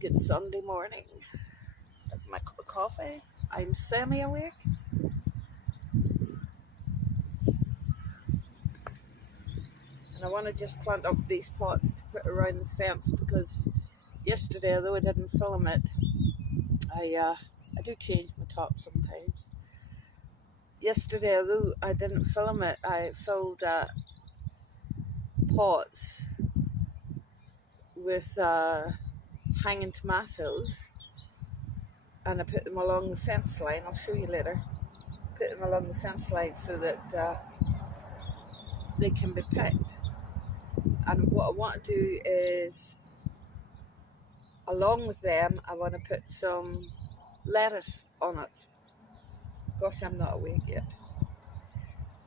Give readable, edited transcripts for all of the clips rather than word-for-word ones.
Good Sunday morning. Have my cup of coffee. I'm semi-awake. And I want to just plant up these pots to put around the fence because yesterday, although I didn't film it, I do change my top sometimes. Yesterday, although I didn't film it, I filled pots with hanging tomatoes and I put them along the fence line. I'll show you later. Put them along the fence line so that they can be picked. And what I want to do is, along with them, I want to put some lettuce on it. Gosh, I'm not awake yet.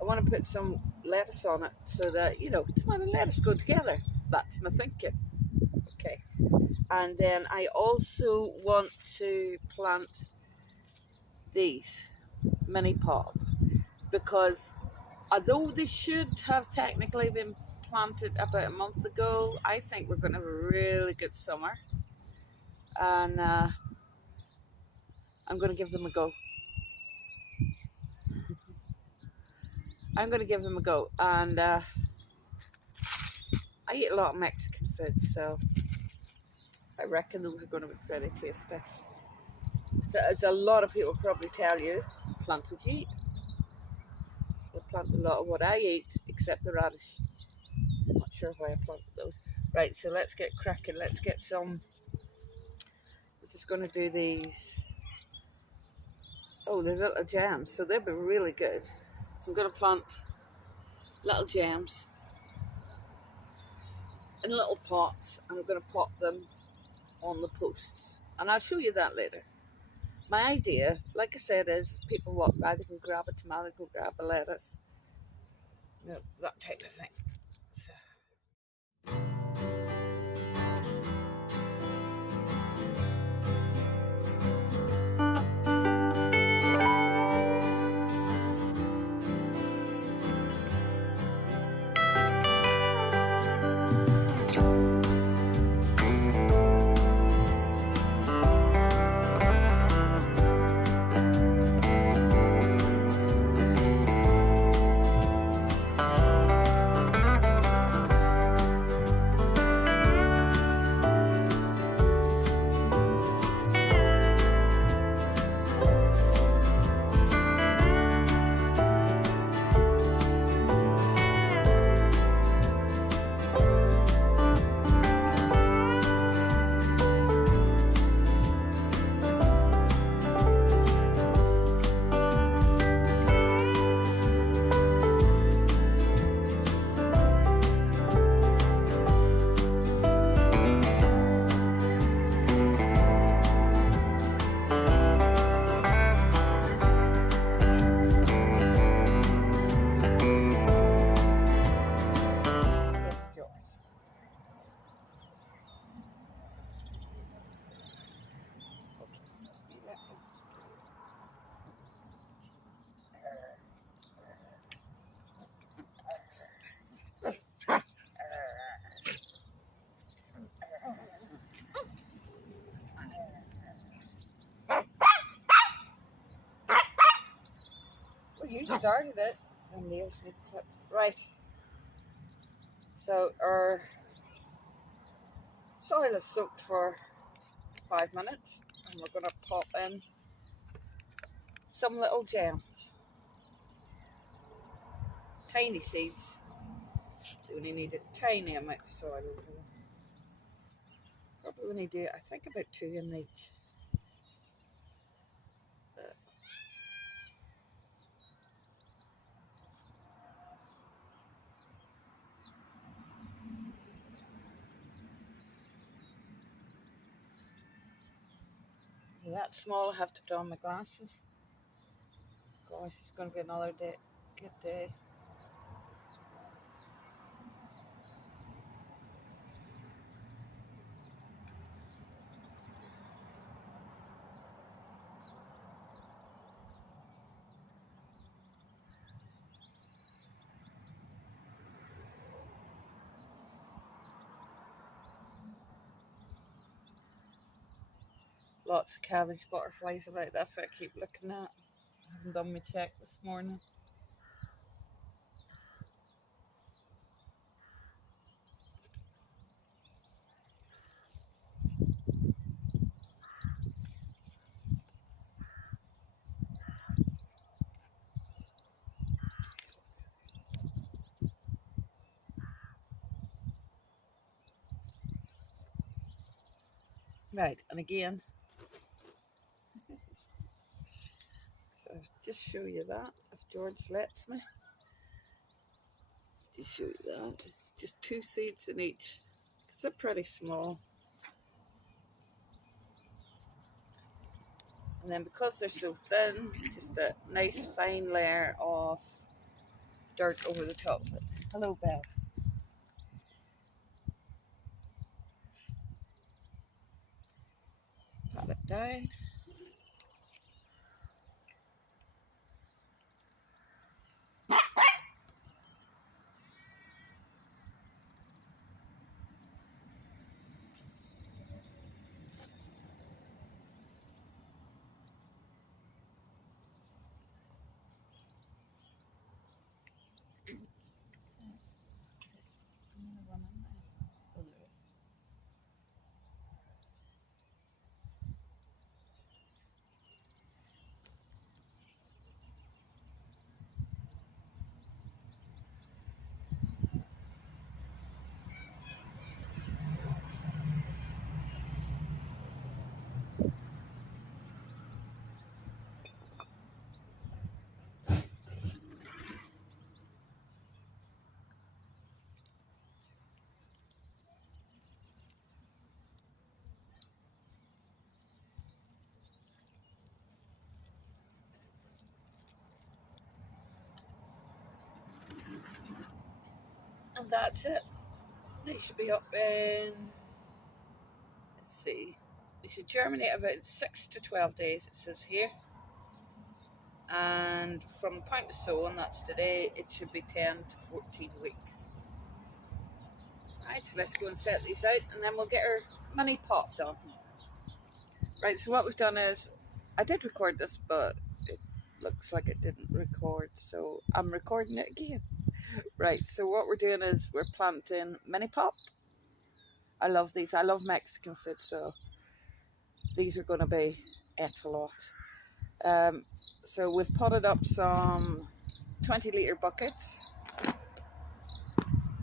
I want to put some lettuce on it so that, tomato and lettuce go together. That's my thinking. Okay. And then I also want to plant these mini pop because although they should have technically been planted about a month ago, I think we're going to have a really good summer. And I'm going to give them a go. And I eat a lot of Mexican food, so I reckon those are going to be very tasty. So as a lot of people probably tell you, plant what you eat. I plant a lot of what I eat, except the radish. I'm not sure why I planted those. Right, so let's get cracking. Let's get some. We're just going to do these. Oh, they're little jams, so they'll be really good. So I'm going to plant little jams in little pots, and I'm going to pop them on the posts. And I'll show you that later. My idea, like I said, is people walk by, they can grab a tomato, go grab a lettuce. That type of thing. So. Well, you started it, and nails need clipped. Right. So our soil is soaked for 5 minutes, and we're going to pop in some little gems. Tiny seeds. We only need a tiny amount of soil over them. Probably only do, I think, about 2 in each. That small, I have to put on my glasses. Gosh, it's going to be another good day. Lots of cabbage butterflies about. That's what I keep looking at. I haven't done my check this morning. Right, and again, so I'll just show you that, if George lets me. Just show you that. Just 2 seeds in each, because they're pretty small. And then because they're so thin, just a nice fine layer of dirt over the top of it. Hello, Belle. Pat it down. And that's it. They should be up in, let's see, they should germinate about 6 to 12 days, it says here. And from the point of sowing, that's today, it should be 10 to 14 weeks. Right, so let's go and set these out, and then we'll get our mini pot done. Right, so what we've done is, I did record this, but it looks like it didn't record, so I'm recording it again. Right, so what we're doing is we're planting mini pot. I love these. I love Mexican food, so these are going to be ate a lot. So we've potted up some 20-litre buckets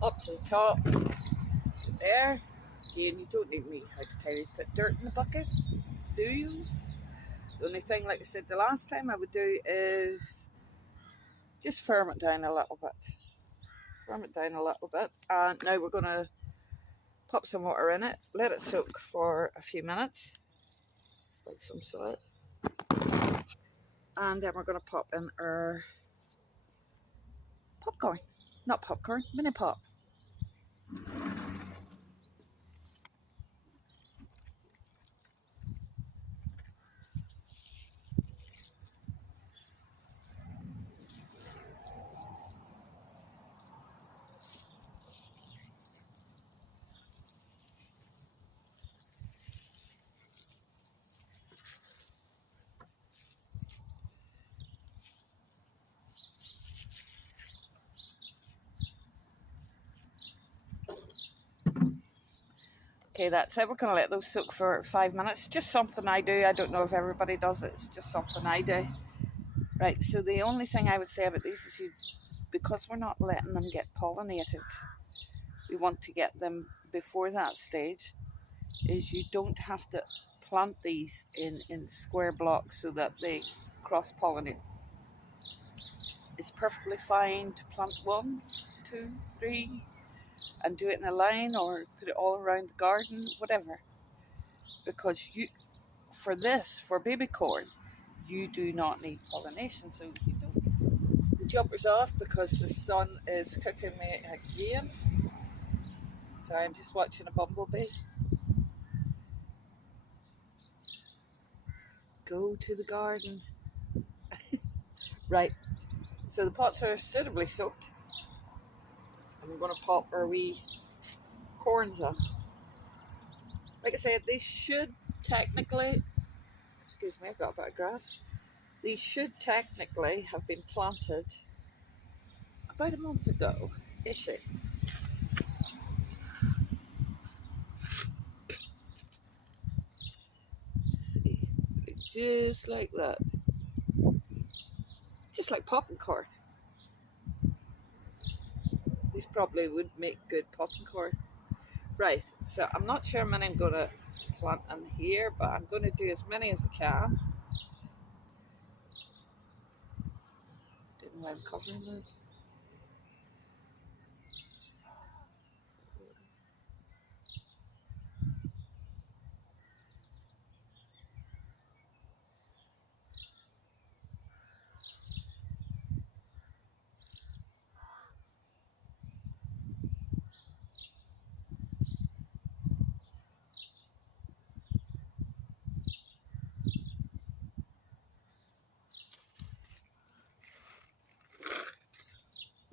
up to the top there. Again, you don't need me how to tell you to put dirt in the bucket, do you? The only thing, like I said the last time, I would do is just firm it down a little bit. Firm it down a little bit. And now we're going to pop some water in it, let it soak for a few minutes. Spread some salt. And then we're going to pop in our popcorn. Not popcorn, mini pop. Okay, that's it. We're going to let those soak for 5 minutes. Just something I do. I don't know if everybody does it. It's just something I do. Right, so the only thing I would say about these is because we're not letting them get pollinated, we want to get them before that stage, is you don't have to plant these in square blocks so that they cross-pollinate. It's perfectly fine to plant 1, 2, 3, and do it in a line or put it all around the garden, whatever. Because for babycorn, you do not need pollination, so you don't. The jumper's off because the sun is cooking me again. So I'm just watching a bumblebee. Go to the garden. Right, so the pots are suitably soaked. And we're going to pop our wee corns up. Like I said, they should technically excuse me, I've got a bit of grass. These should technically have been planted about a month ago, ish. See, just like that, just like popping corn. These probably would make good popping corn. Right, so I'm not sure how many I'm gonna plant in here, but I'm gonna do as many as I can. Don't know why I'm covering that.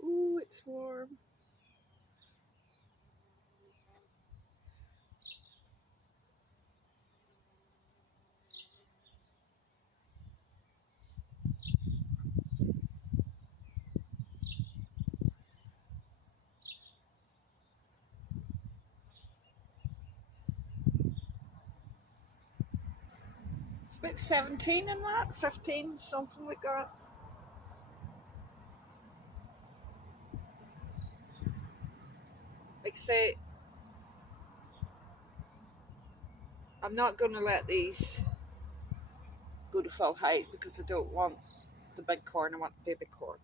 Ooh, it's warm. It's about 17 in that, 15, something like that. Like say, I'm not going to let these go to full height because I don't want the big corn, I want the baby corn.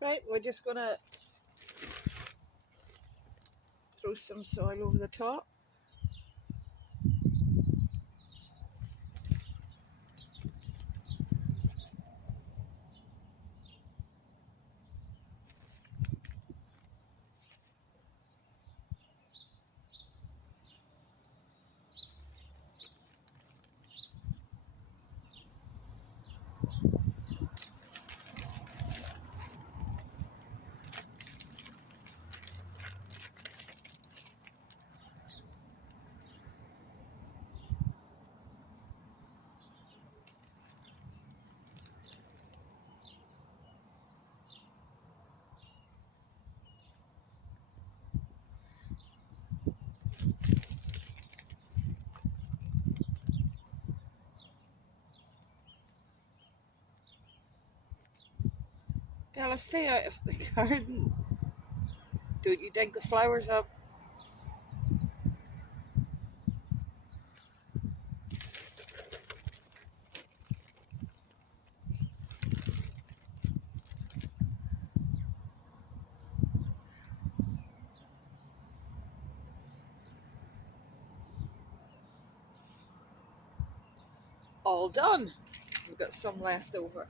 Right, we're just going to throw some soil over the top. Bella, stay out of the garden. Don't you dig the flowers up? All done. We've got some left over.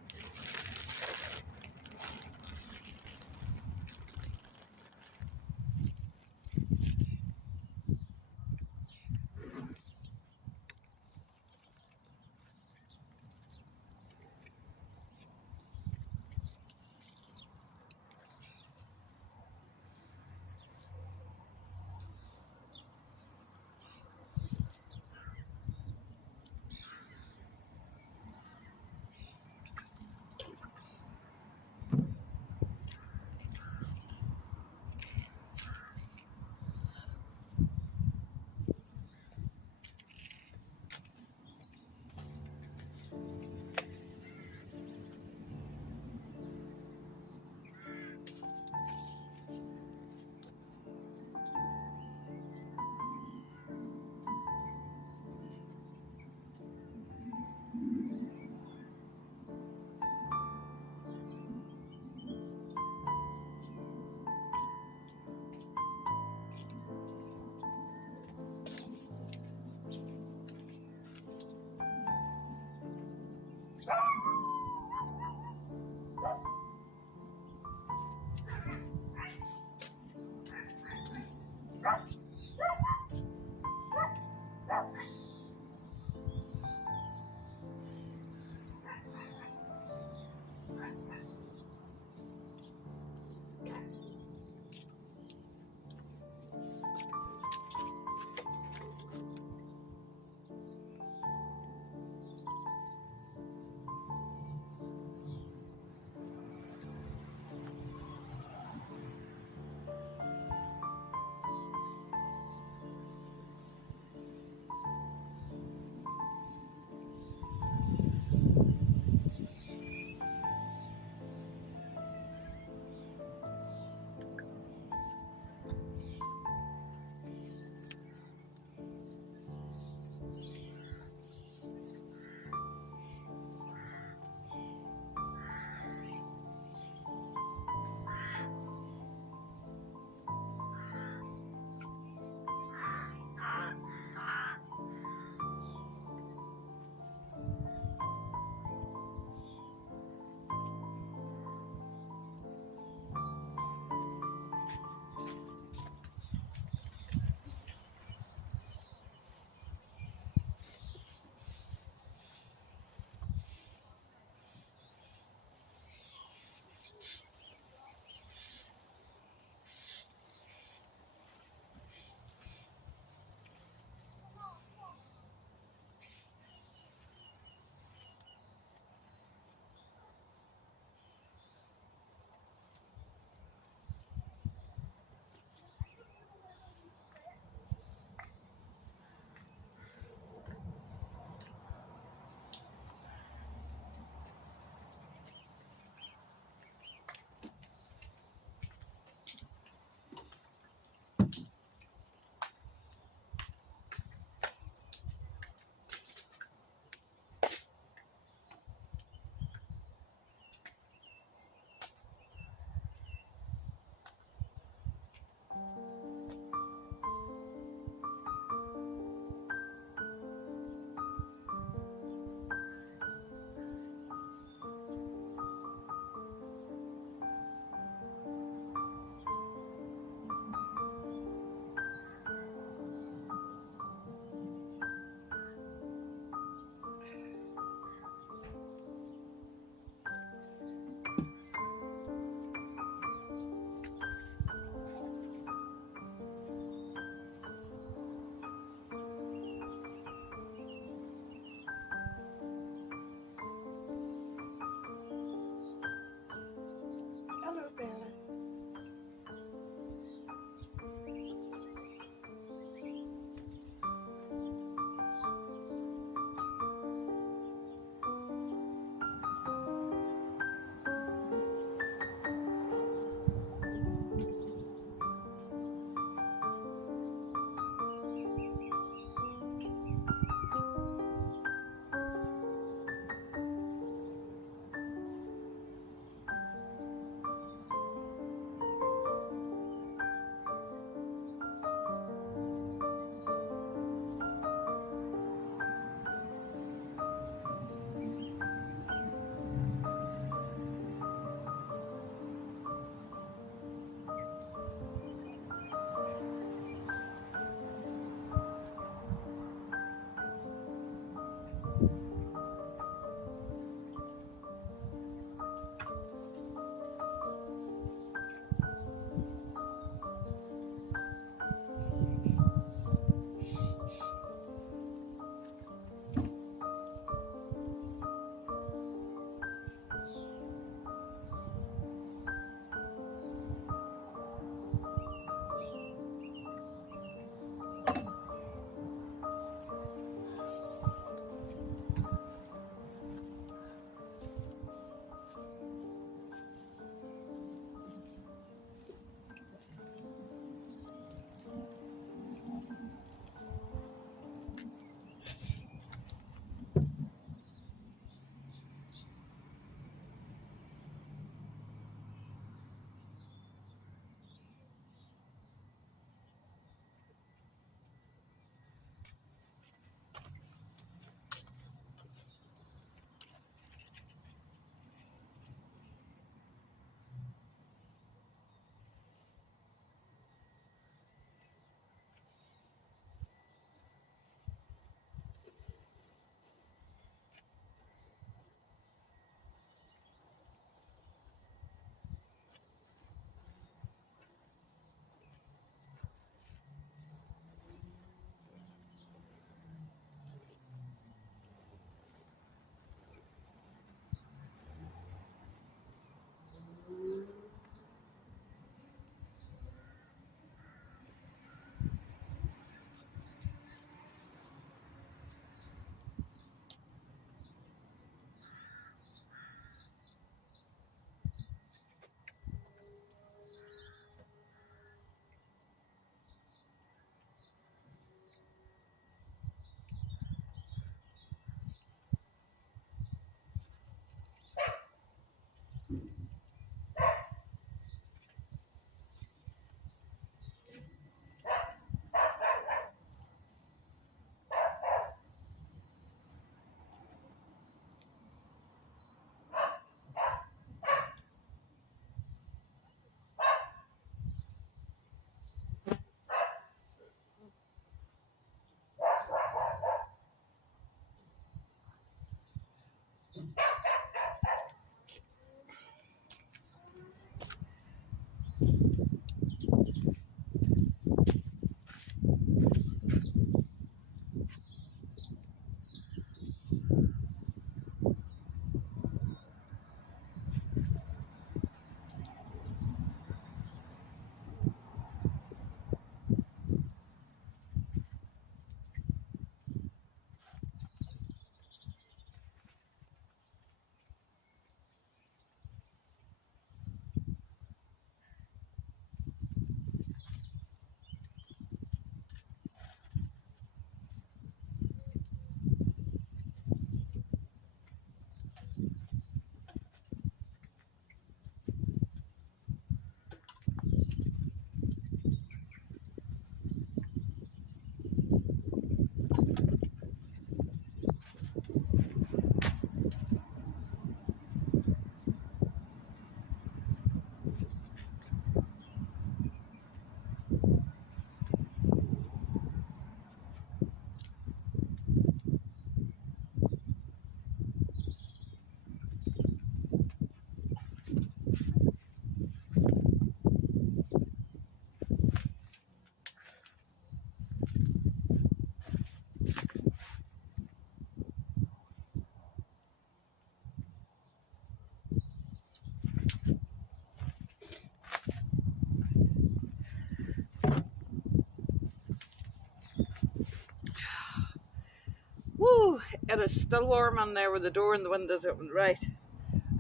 it is still warm in there with the door and the windows open. Right.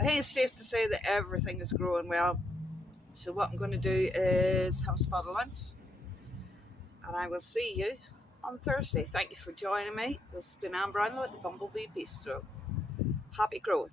I think it's safe to say that everything is growing well. So what I'm going to do is have a spot of lunch, and I will see you on Thursday. Thank you for joining me. This has been Anne Brownlow at the Bumblebee Bistro. Happy growing.